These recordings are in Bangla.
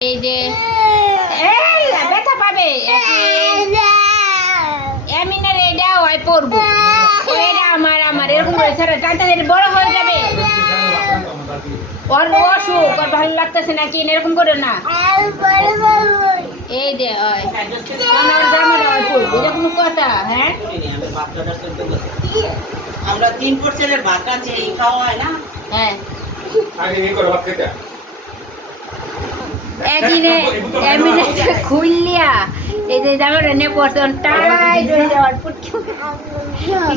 এই যে এই ব্যথা পাবে এমিনের এটা হয় পড়বো এটা আমার এরকম করে ছেড়ে টানতে বড় হয়ে যাবে ওর অসুখ ওর ভালো লাগতেছে নাকি এরকম করে না এই যে আমার জামাটা হয় পড়বো এটা কোনো কথা হ্যাঁ আমরা 3 ফুট ছেলের ভাত আছে এই খাওয়া হয় না হ্যাঁ আগে এই করে ভাত খেতে খুললিয়া এই যে জামাটা নিয়ে পড়ছে টাই ধরে যাওয়ার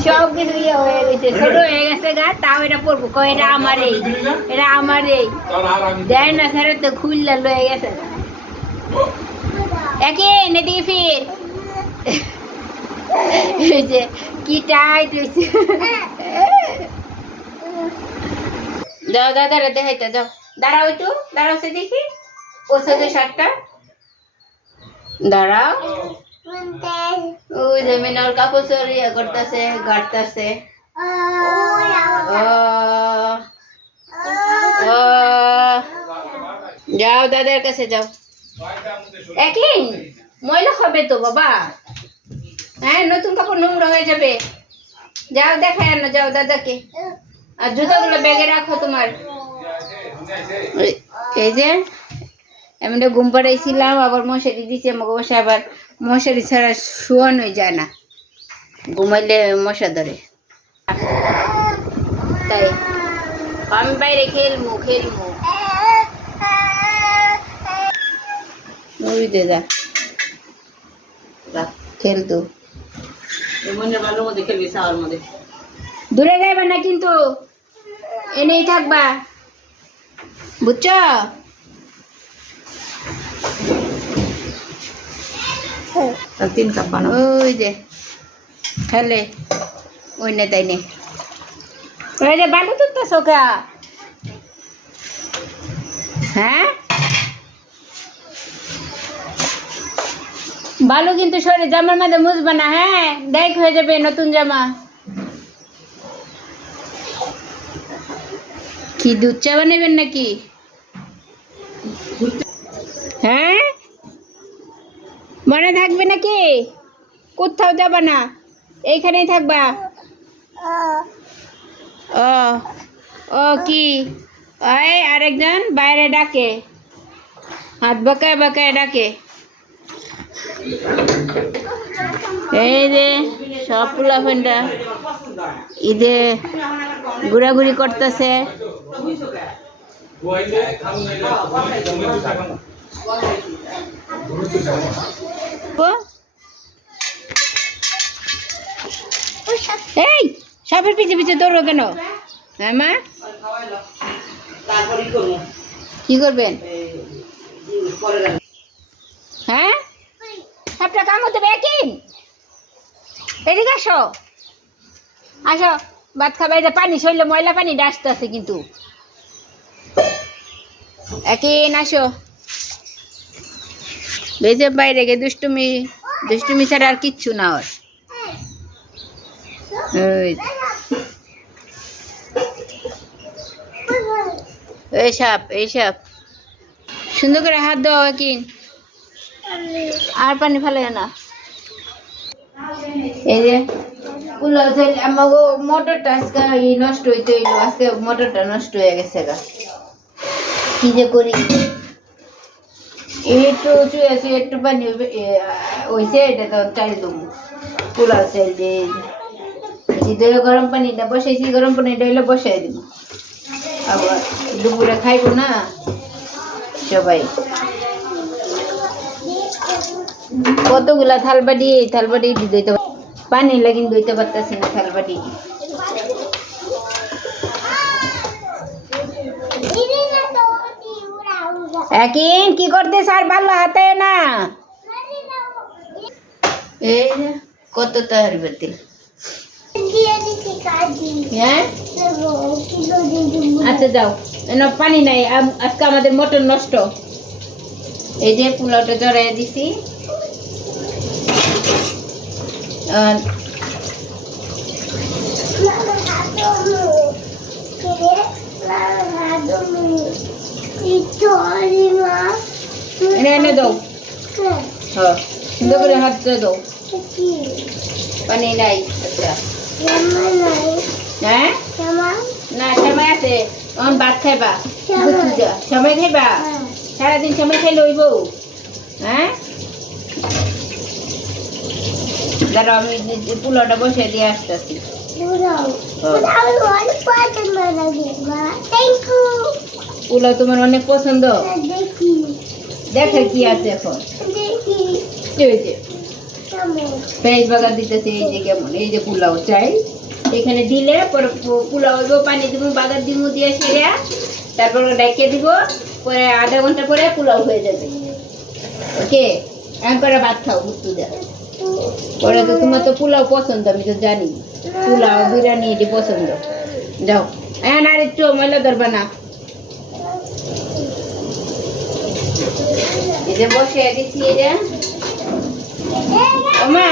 সব কিছু ইয়ে হয়ে গেছে ছোট হয়ে গেছে গা তাও এটা পড়বো এটা আমারই দেয় না স্যার তো খুললা লয়ে গেছে একে এদিকে ফির যে কি টাইট হয়েছে যাও দাদারা দেখাইতে যাও দাঁড়াও একটু দাঁড়াও সে দেখি ওষুধে শার্টটা দাঁড়াও ওই যে মিনার কাপড় চড়িয়া করতেছে গাড়তেছে যাও দাদার কাছে যাও একই ময়লা হবে তো বাবা হ্যাঁ নতুন কাপড় নোংরা হয়ে যাবে যাও দেখায় না যাও দাদাকে আর জুতোগুলো ব্যাগে রাখো তোমার এই যে এমনি ঘুম পাড়াইছিলাম আবার মশারি দিচ্ছে আমাকে বসে আবার মশারি ছাড়া শোয়ানো যায় না ঘুমাইলে মশা ধরে তাই আমি বাইরে খেলবো ওই দে যা খেলতো ভালোর মধ্যে খেলবি সাওয়ার মধ্যে দূরে যাইবা না কিন্তু এনেই থাকবা বুঝছো আর 3 কাপ বানাও ওই যে খেলে ওই নে তাই নে ওই যে বালু তুলতেছ কা হ্যাঁ বালু কিন্তু শরীরে জামার মধ্যে মুছবা না হ্যাঁ দেখ হয়ে যাবে নতুন জামা কি দুধ চা বানাবেন নাকি হ্যাঁ মনে থাকবে নাকি কোথাও যাবা না এইখানেই থাকবা ও ও কি ওই আরেকজন বাইরে ডাকে হাত বাঁকায় ডাকে এই যে সব পোলাপানরা ঈদে ঘোরাঘুরি করতেছে এই সাপের পিছে দৌড়ো কেন হ্যাঁ মা কি করবেন হ্যাঁ সাপটা কামড় দেবে একই এদিকে আসো ভাত খাবে এই যে পানি শরীরে ময়লা পানি ডাসতে আছে কিন্তু একই আসো এই যে বাইরে গে দুষ্টুমি ছাড়া আর কিচ্ছু না ওর এই সাপ সুন্দর করে হাত দাও একই আর পানি ফেলে না এই যে আমাকে মোটরটা আজকে নষ্ট হইতে হইলো আজকে মোটরটা নষ্ট হয়ে গেছে গা কি যে করি একটু পানি হয়েছে এটা তো চাল দেবো পোলাও চাল দিয়ে গরম পানিটা বসাইছি গরম পানিটা হইলে বসাই দিব আবার দুপুরে খাইবো না সবাই কতগুলা থালবাটি দিতে পানি লাগিন দইতে পারতেছি না থালবাটি একই কি করতে স্যার ভালো হাতে না এই কত তার বাতিল হ্যাঁ আচ্ছা যাও না পানি নাই আজকে আমাদের মোটর নষ্ট এই যে পোলাওটা জড়াই দিছি এনে দাও হ্যাঁ সুন্দর করে হাতটা দাও পানি নাই আচ্ছা হ্যাঁ না সময় আছে এখন ভাত খাইবা সময় খাইবা সারাদিন সময় খাই লইব হ্যাঁ দাঁড়াও আমি পোলাওটা বসে দিয়ে আসতেছি পোলাও তোমার অনেক পছন্দ দেখে কি আছে এখন এই যে পেঁয়াজ বাগার দিতেছে এই যে কেমন এই যে পোলাও চাই এখানে দিলে পরে পোলাও হইব পানি দিব বাগার দিব দিয়ে সেরা তারপর ডাইকে দিব পরে আধা ঘন্টা পরে পোলাও হয়ে যাবে ওকে এখন করে ভাত খাও বুঝতে যা পরে তো তোমার তো পোলাও পছন্দ আমি তো জানি পোলাও বিরিয়ানি এটি পছন্দ যাও এখন আর একটু ময়লা ধরবা না এই যে বসে দিচ্ছি এই যে ওমা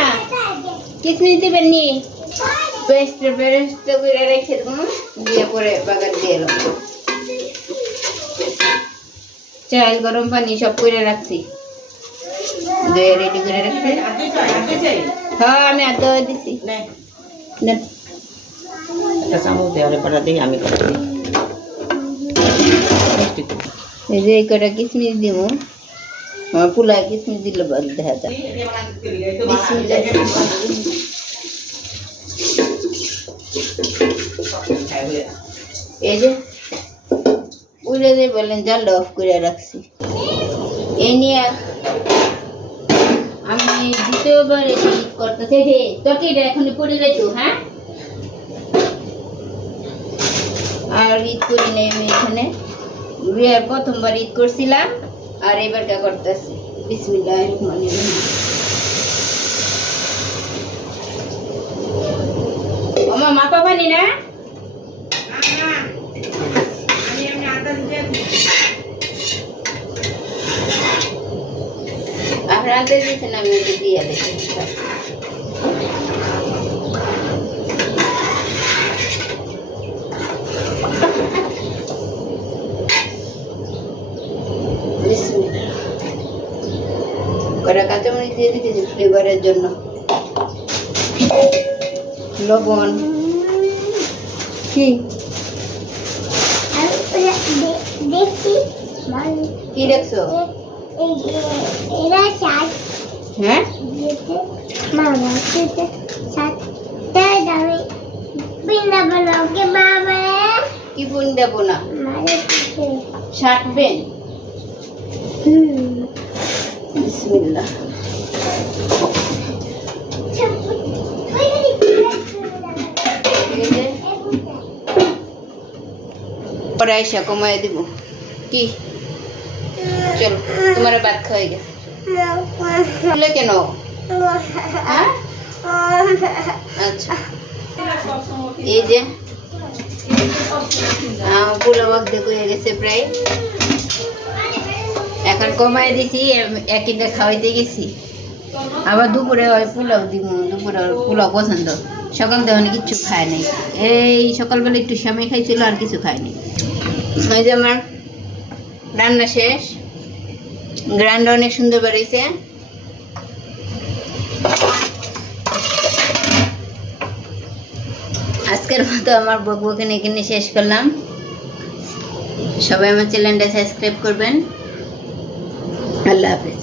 কিসমিস দিবেন নি পেস্ট করে রেখে দেবো দিয়ে পরে বাগার দিয়ে এলাম চাল গরম পানি সব করে রাখছি রেডি করে রাখছি হ্যাঁ আমি আদ দিছি একটা চামচ দেওয়ালে পাটা দিই আমি করে দিই এই যে এই কটা কিসমিস দিব আমার পোলায় কিসমিস দিলে ভালো দেখা যায় এই যে উড়ে দিয়ে বললেন জালটা অফ করে রাখছি এই নিয়ে আমি দ্বিতীয়বার এটি করতেছি যে তরকারিটা এখন পড়ে যাইতো হ্যাঁ আর ঈদ করি নাই আমি এখানে বিয়ের প্রথমবার ঈদ করছিলাম আর এবার কা করতেছি বিসমিল্লাহির রহমানির রহিম ওমা মাপা পানি না আপনারা দিয়েছেন আমি দিয়ে দেখি কড়া কাঁচামরিচ দিয়ে দিতেছি ফ্লেভারের জন্য লবণ কি কি দেখছো হ্যাঁ কি বোন দেবো না শাটবেন বিসমিল্লাহ পরে আইসা কমায় দিব কি চলো তোমার ভাত খাওয়াই গে কেন হ্যাঁ আচ্ছা এই যে পোলাও দেখো হয়ে গেছে প্রায় এখন কমাই দিছি একদিনটা খাওয়াইতে গেছি আবার দুপুরে ওই পোলাও দিব দুপুরে পোলাও পছন্দ সকাল থেকে কিচ্ছু খায় নাই এই সকালবেলা একটু সময় খাইছিল আর কিছু খায়নি ওই যে আমার রান্না শেষ গ্রান্ড অনেক সুন্দর বেরিয়েছে আজকের মতো আমার বকবকেন এখানে শেষ করলাম সবাই আমার চ্যানেলটা সাবস্ক্রাইব করবেন আল্লাহ হাফেজ